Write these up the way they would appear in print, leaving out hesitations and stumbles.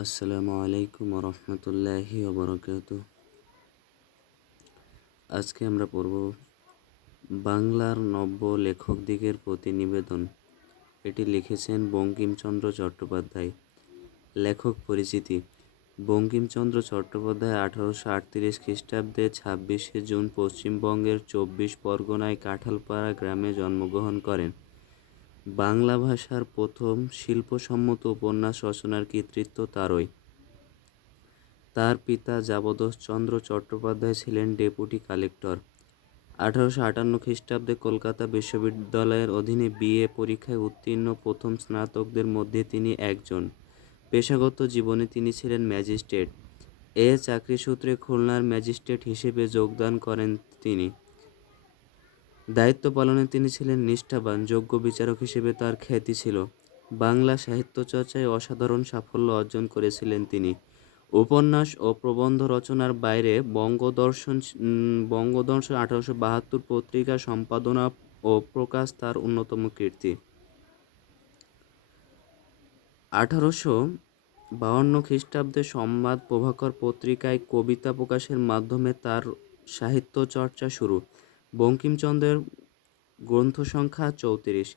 আসসালামু আলাইকুম রহমতুল্লাহি ওবরাকাতু। আজকে আমরা পড়ব বাংলার নব্য লেখকদিগের প্রতিনিবেদন। এটি লিখেছেন বঙ্কিমচন্দ্র চট্টোপাধ্যায়। লেখক পরিচিতি: বঙ্কিমচন্দ্র চট্টোপাধ্যায় 1838 খ্রিস্টাব্দে 26শে জুন পশ্চিমবঙ্গের 24 পরগনায় কাঁঠালপাড়া গ্রামে জন্মগ্রহণ করেন। বাংলা ভাষার প্রথম শিল্পসম্মত উপন্যাস রচনার কৃতিত্ব তারই। তার পিতা যাবদোষচন্দ্র চট্টোপাধ্যায় ছিলেন ডেপুটি কালেক্টর। 1858 খ্রিস্টাব্দে কলকাতা বিশ্ববিদ্যালয়ের অধীনে বিএ পরীক্ষায় উত্তীর্ণ প্রথম স্নাতকদের মধ্যে তিনি একজন। পেশাগত জীবনে তিনি ছিলেন ম্যাজিস্ট্রেট। চাকরি সূত্রে খুলনার ম্যাজিস্ট্রেট হিসেবে যোগদান করেন তিনি। দায়িত্ব পালনে তিনি ছিলেন নিষ্ঠাবান, যোগ্য বিচারক হিসেবে তার খ্যাতি ছিল। বাংলা সাহিত্য চর্চায় অসাধারণ সাফল্য অর্জন করেছিলেন তিনি। উপন্যাস ও প্রবন্ধ রচনার বাইরে বঙ্গদর্শন 1872 পত্রিকা সম্পাদনা ও প্রকাশ তার অন্যতম কীর্তি। 1852 খ্রিস্টাব্দে সম্বাদ প্রভাকর পত্রিকায় কবিতা প্রকাশের মাধ্যমে তার সাহিত্য চর্চা শুরু। বঙ্কিমচন্দ্রের গ্রন্থসংখ্যা 34।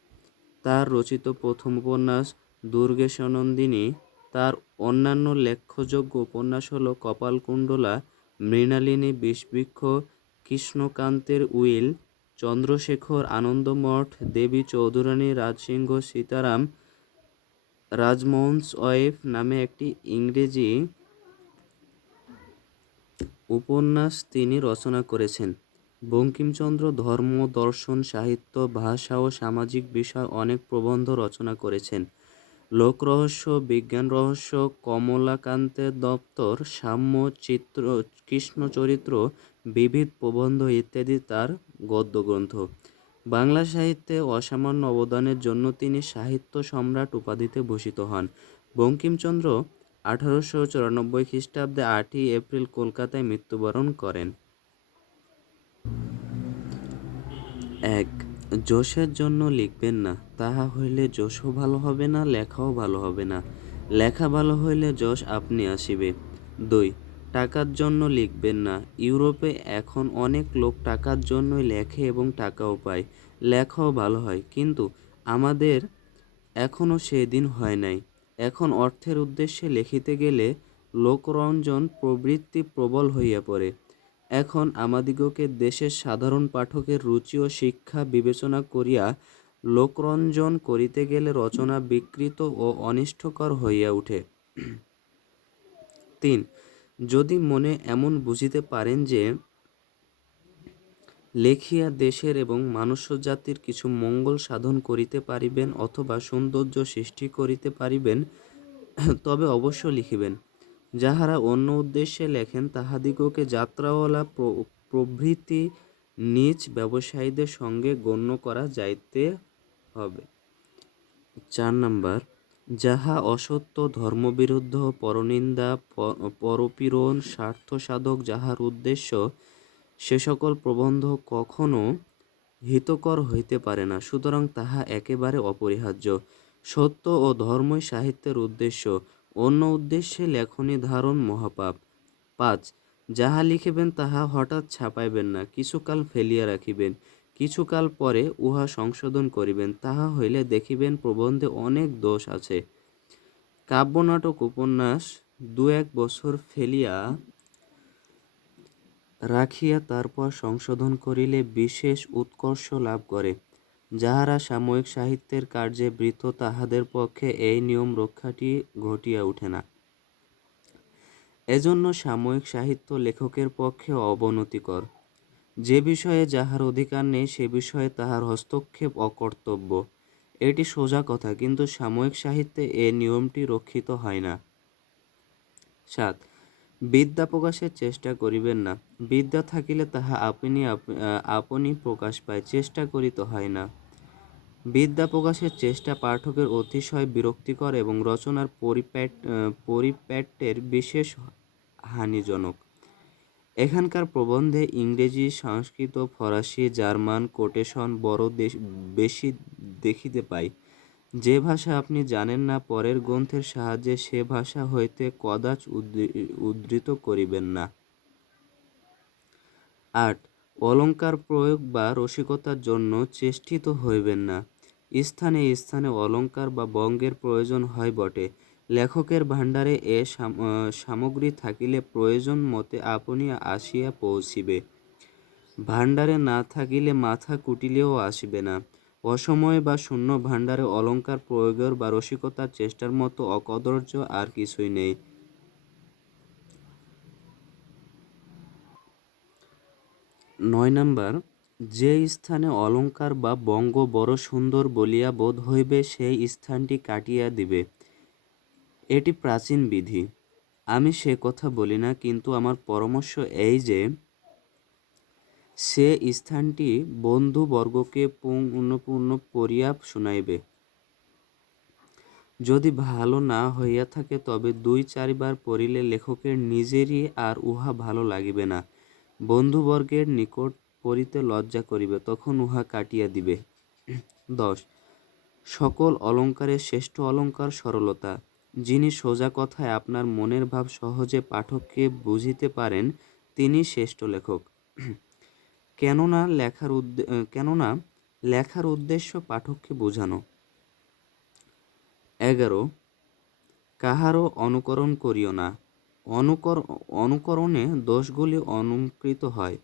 তার রচিত প্রথম উপন্যাস দুর্গেশনন্দিনী। তার অন্যান্য লেখ্যযোগ্য উপন্যাস হল কপালকুণ্ডলা, মৃণালিনী, বিষবৃক্ষ, কৃষ্ণকান্তের উইল, চন্দ্রশেখর, আনন্দমঠ, দেবী চৌধুরানী, রাজসিংহ, সীতারাম, রাজমোহনস ওয়াইফ নামে একটি ইংরেজি উপন্যাস তিনি রচনা করেছেন। বঙ্কিমচন্দ্র ধর্ম, দর্শন, সাহিত্য, ভাষা ও সামাজিক বিষয় অনেক প্রবন্ধ রচনা করেছেন। লোকরহস্য, বিজ্ঞান রহস্য, কমলাকান্তের দপ্তর, সাম্য, কৃষ্ণচরিত্র, বিবিধ প্রবন্ধ ইত্যাদি তার গদ্যগ্রন্থ। বাংলা সাহিত্যে অসামান্য অবদানের জন্য তিনি সাহিত্য সম্রাট উপাধিতে ভূষিত হন। বঙ্কিমচন্দ্র 1894 খ্রিস্টাব্দে 8ই এপ্রিল কলকাতায় মৃত্যুবরণ করেন। 1. যশের জন্য লিখবেন না, তাহা হইলে যশও ভালো হবে না, লেখাও ভালো হবে না। লেখা ভালো হইলে যশ আপনি আসিবে। 2. টাকার জন্য লিখবেন না। ইউরোপে এখন অনেক লোক টাকার জন্যই লেখে এবং টাকাও পায়, লেখাও ভালো হয়, কিন্তু আমাদের এখনও সেদিন হয় নাই। এখন অর্থের উদ্দেশ্যে লিখিতে গেলে লোকরঞ্জন প্রবৃত্তি প্রবল হইয়া পড়ে। এখন আমাদিগকে দেশের সাধারণ পাঠকের রুচি ও শিক্ষা বিবেচনা করিয়া লোকরঞ্জন করিতে গেলে রচনা বিকৃত ও অনিষ্টকর হইয়া উঠে। 3. যদি মনে এমন বুঝিতে পারেন যে লেখিয়া দেশের এবং মনুষ্যজাতির কিছু মঙ্গল সাধন করিতে পারিবেন অথবা সৌন্দর্য সৃষ্টি করিতে পারিবেন, তবে অবশ্য লিখিবেন। যাহারা অন্য উদ্দেশ্যে লেখেন তাহাদিগকে যাত্রাওয়ালা প্রভৃতি নিজ ব্যবসায়ীদের সঙ্গে গণ্য করা যাইতে হবে। 4 নাম্বার, যাহা অসত্য, ধর্মবিরুদ্ধ, পরনিন্দা, পরপীড়ন, স্বার্থসাধক যাহার উদ্দেশ্য, সে সকল প্রবন্ধ কখনো হিতকর হইতে পারে না, সুতরাং তাহা একেবারে অপরিহার্য। সত্য ও ধর্মই সাহিত্যের উদ্দেশ্য, অন্য উদ্দেশ্যে লেখনী ধারণ মহাপাপ। 5. যাহা লিখিবেন তাহা হঠাৎ ছাপাইবেন না, কিছুকাল ফেলিয়া রাখিবেন, কিছুকাল পরে উহা সংশোধন করিবেন, তাহা হইলে দেখিবেন প্রবন্ধে অনেক দোষ আছে। কাব্যনাটক উপন্যাস 2-1 বছর ফেলিয়া রাখিয়া তারপর সংশোধন করিলে বিশেষ উৎকর্ষ লাভ করে। যাহারা সাময়িক সাহিত্যের কার্যে বৃত তাহাদের পক্ষে এই নিয়ম রক্ষাটি ঘটিয়া উঠে না। এজন্য সাময়িক সাহিত্য লেখকের পক্ষে অবনতিকর। যে বিষয়ে যাহার অধিকার নেই সে বিষয়ে তাহার হস্তক্ষেপ অকর্তব্য। এটি সোজা কথা, কিন্তু সাময়িক সাহিত্যে এ নিয়মটি রক্ষিত হয় না। 7. বিদ্যা প্রকাশের চেষ্টা করিবেন না। বিদ্যা থাকিলে তাহা আপনি প্রকাশ পায়, চেষ্টা করিতে হয় না। বিদ্যা প্রকাশের চেষ্টা পাঠকের অতিশয় বিরক্তিকর এবং রচনার পরিপাট্যের বিশেষ হানিজনক। এখানকার প্রবন্ধে ইংরেজি, সংস্কৃত, ফরাসি, জার্মান কোটেশন বড় বেশি দেখিতে পাই। যে ভাষা আপনি জানেন না, পরের গ্রন্থের সাহায্যে সে ভাষা হইতে কদাচ উদ্ধৃত করিবেন না। ৮. অলঙ্কার প্রয়োগ বা রসিকতার জন্য চেষ্টিত হইবেন না। স্থানে স্থানে অলঙ্কার বা ব্যঙ্গের প্রয়োজন হয় বটে। লেখকের ভাণ্ডারে এ সামগ্রী থাকিলে প্রয়োজন মতে আপনি আসিয়া পৌঁছিবে। ভাণ্ডারে না থাকিলে মাথা কুটিলেও আসিবে না। অসময়ে বা শূন্য ভাণ্ডারে অলঙ্কার প্রয়োগের বা রসিকতার চেষ্টার মতো অকদর্য আর কিছুই নেই। ৯ যে স্থানে অলঙ্কার বা ব্যঙ্গ বড় সুন্দর বলিয়া বোধ হইবে, সেই স্থানটি কাটিয়া দিবে। এটি প্রাচীন বিধি। আমি সে কথা বলি না, কিন্তু আমার পরামর্শ এই যে সে স্থানটি বন্ধুবর্গকে পুনঃ পড়িয়া শুনাইবে। যদি ভালো না হইয়া থাকে তবে ২-৪ বার পড়িলে লেখকের নিজেরই আর উহা ভালো লাগিবে না। বন্ধুবর্গের নিকট পড়িতে লজ্জা করিবে, তখন উহা কাটিয়া দিবে। ১০. সকল অলঙ্কারের শ্রেষ্ঠ অলঙ্কার সরলতা। যিনি সোজা কথায় আপনার মনের ভাব সহজে পাঠককে বুঝিতে পারেন, তিনি শ্রেষ্ঠ লেখক। কেননা লেখার উদ্দেশ্য পাঠককে বোঝানো। ১১. কাহারও অনুকরণ করিও না। অনুকরণে দোষগুলি অলঙ্কৃত হয়,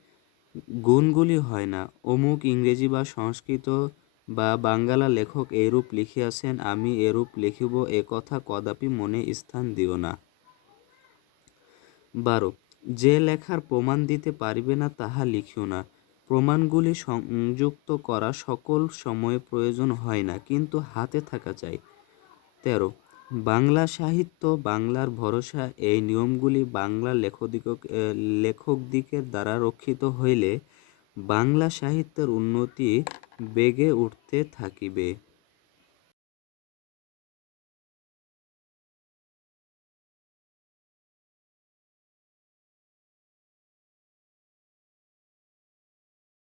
গুণগুলি হয় না। অমুক ইংরেজি বা সংস্কৃত বা বাঙ্গালা লেখক এইরূপ লিখিয়াছেন, আমি এরূপ লিখিব, এ কথা কদাপি মনে স্থান দিও না। ১২. যে লেখার প্রমাণ দিতে পারিবে না তাহা লিখিও না। প্রমাণগুলি সংযুক্ত করা সকল সময়ে প্রয়োজন হয় না, কিন্তু হাতে থাকা চাই। ১৩. বাংলা সাহিত্য বাংলার ভরসা। এই নিয়মগুলি বাংলা লেখকদিগের দ্বারা রক্ষিত হইলে বাংলা সাহিত্যের উন্নতি বেগে উঠতে থাকিবে।